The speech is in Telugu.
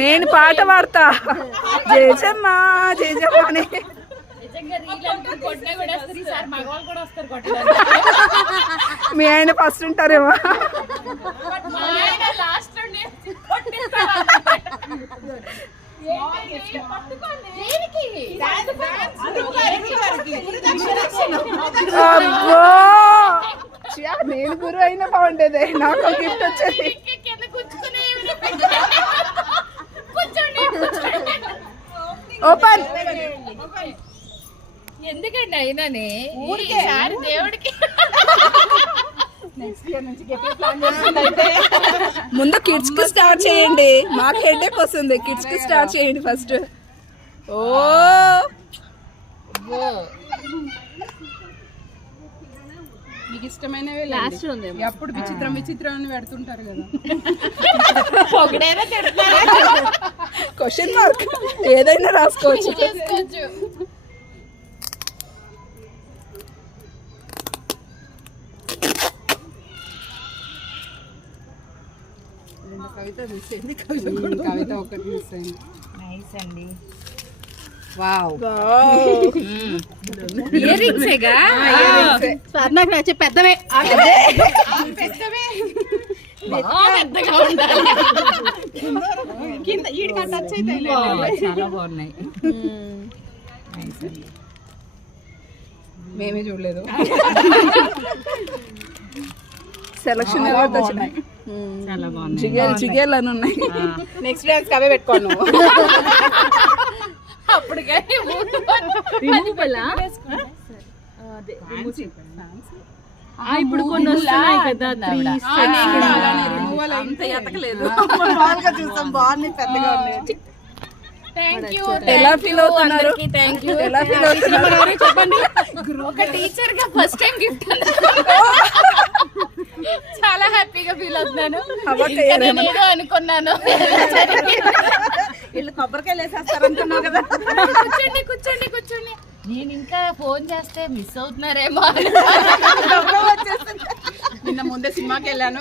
నేను పాట పాడతా జేజమ్మా జేజమ్మా అని. మీ ఆయన ఫస్ట్ ఉంటారేమో. అబ్బో నేను గురువు అయినా బాగుండేది, నాకు గిఫ్ట్ వచ్చేది. ఓపెన్ ఎందుకండి అయినానే దేవుడికి ముందు కిడ్స్ కి స్టార్ట్ చేయండి, మాకు హెడేక్ వస్తుంది. కిడ్స్ కి స్టార్ట్ చేయండి ఫస్ట్. ఓ మీకు ఇష్టమైనవే లాస్ట్ ఉంది. ఎప్పుడు విచిత్రం విచిత్రం అని పెడుతుంటారు కదా. క్వశ్చన్ మార్క్ ఏదైనా రాసుకోవచ్చు. కవిత మిస్ అయింది, కవిత ఒకటి మిస్ అయింది. నైస్ అండి. వావ్ ఇయర్ రింగ్సేగా నాకు నచ్చే పెద్దవే పెద్దగా ఉండాలి. కింద ఈడికి టచ్ అయితే చాలా బాగున్నాయి. మేమే చూడలేదు. సెలక్షన్ చాలా బాగున్నాయి. జిగేల్ జిగేల్ అని ఉన్నాయి. నెక్స్ట్ డాన్స్ అవే పెట్టుకోను. అప్పుడు ఇప్పుడు కొన్ని వస్తున్నాయి కదా. అంత ఎతకలేదు, మామూలుగా చూసాం. బాగున్నాయి, పెద్దగా ఉన్నాయి. ఎలా ఫీల్ అవుతున్నారు? ఎలా ఫీల్ అవుతున్నారు చెప్పండి. ఒక టీచర్ గా ఫస్ట్ టైం గిఫ్ట్ చాలా హ్యాపీగా ఫీల్ అవుతున్నాను. ఏదో అనుకున్నాను. వీళ్ళు కొబ్బరికాయలు వేసేస్తారు అనుకున్నావు కదా. కూర్చోండి కూర్చోండి కూర్చోండి. నేను ఇంకా ఫోన్ చేస్తే మిస్ అవుతున్నారేమో. నిన్న ముందే సినిమాకి వెళ్ళాను.